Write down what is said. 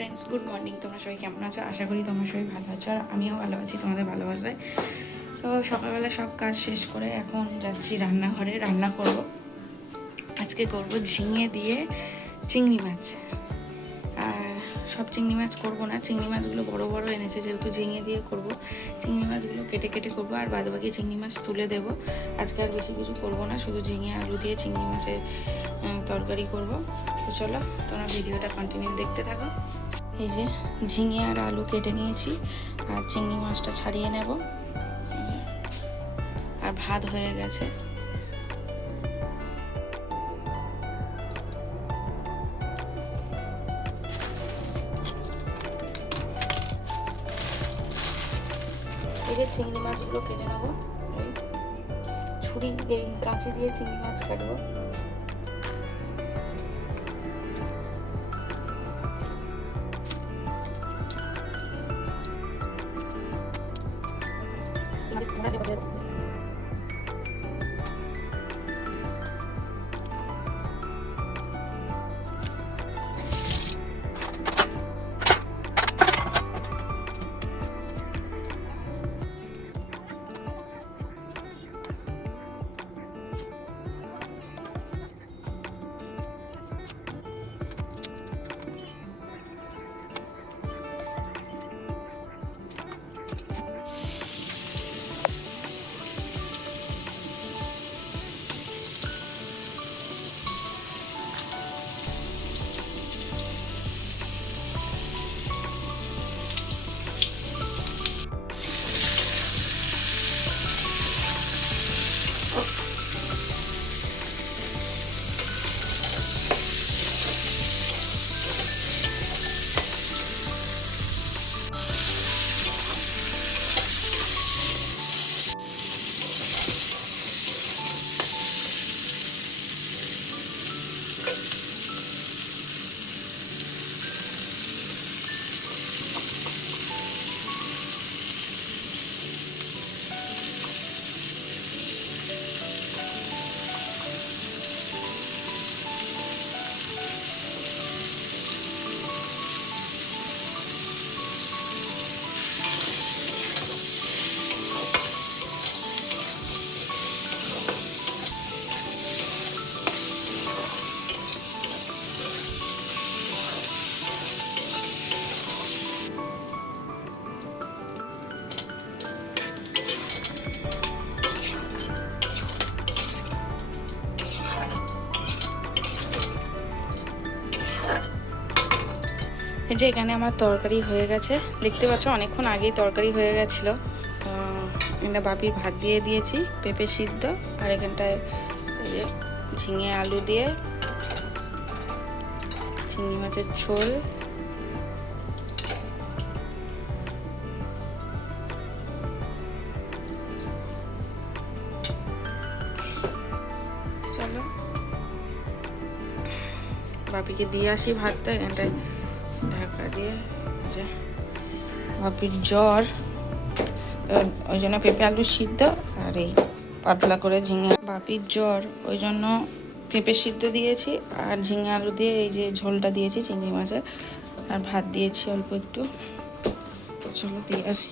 Friends, good morning. তোমরা সবাই কেমন আছো? আশা করি তোমরা সবাই ভালো আছো, আর আমিও ভালো আছি তোমাদের ভালোবাসায়। তো সকালবেলা সব কাজ শেষ করে এখন যাচ্ছি রান্নাঘরে, রান্না করব। আজকে করব ঝিঙে দিয়ে চিংড়ি মাছ। আর সব চিংড়ি মাছ করবো না, চিংড়ি মাছগুলো বড় বড় এনেছে, যেহেতু ঝিঙে দিয়ে করব। চিংড়ি মাছগুলো কেটে কেটে করবো, আর বাদবাকি চিংড়ি মাছ তুলে দেবো। আজকে আর বেশি কিছু করবো না, শুধু ঝিঙে আলু দিয়ে চিংড়ি মাছের তরকারি করব। তো চলো তোমরা ভিডিওটা কন্টিনিউ দেখতে থাকো। এই যে ঝিঙে আর আলু কেটে নিয়েছি, আর চিংড়ি মাছটা ছাড়িয়ে নেব। আর ভাত হয়ে গেছে। এই যে চিংড়ি মাছগুলো কেটে নেবো, ছুরি এই কাঁচি দিয়ে চিংড়ি মাছ কাটবো। এই যে এখানে আমার তরকারি হয়ে গেছে, দেখতে পাচ্ছ অনেকক্ষণ আগেই তরকারি হয়ে গেছিলো। এটা বাপির ভাত দিয়ে দিয়েছি, পেঁপে সিদ্ধ, আর এখানটায় এই যে ঝিঙে আলু দিয়ে চিংড়ি মাছের ঝোল। চলো বাপিকে দিয়ে আসি ভাতটা। এখানটায় ঢাকা দিয়ে, যে বাপির জ্বর, ওই জন্য পেঁপে আলু সিদ্ধ আর এই পাতলা করে ঝিঙে। বাপির জ্বর, ওই জন্য পেঁপে সিদ্ধ দিয়েছি, আর ঝিঙে আলু দিয়ে এই যে ঝোলটা দিয়েছি চিংড়ি মাছের, আর ভাত দিয়েছি অল্প একটু। চলো দিয়ে আসি।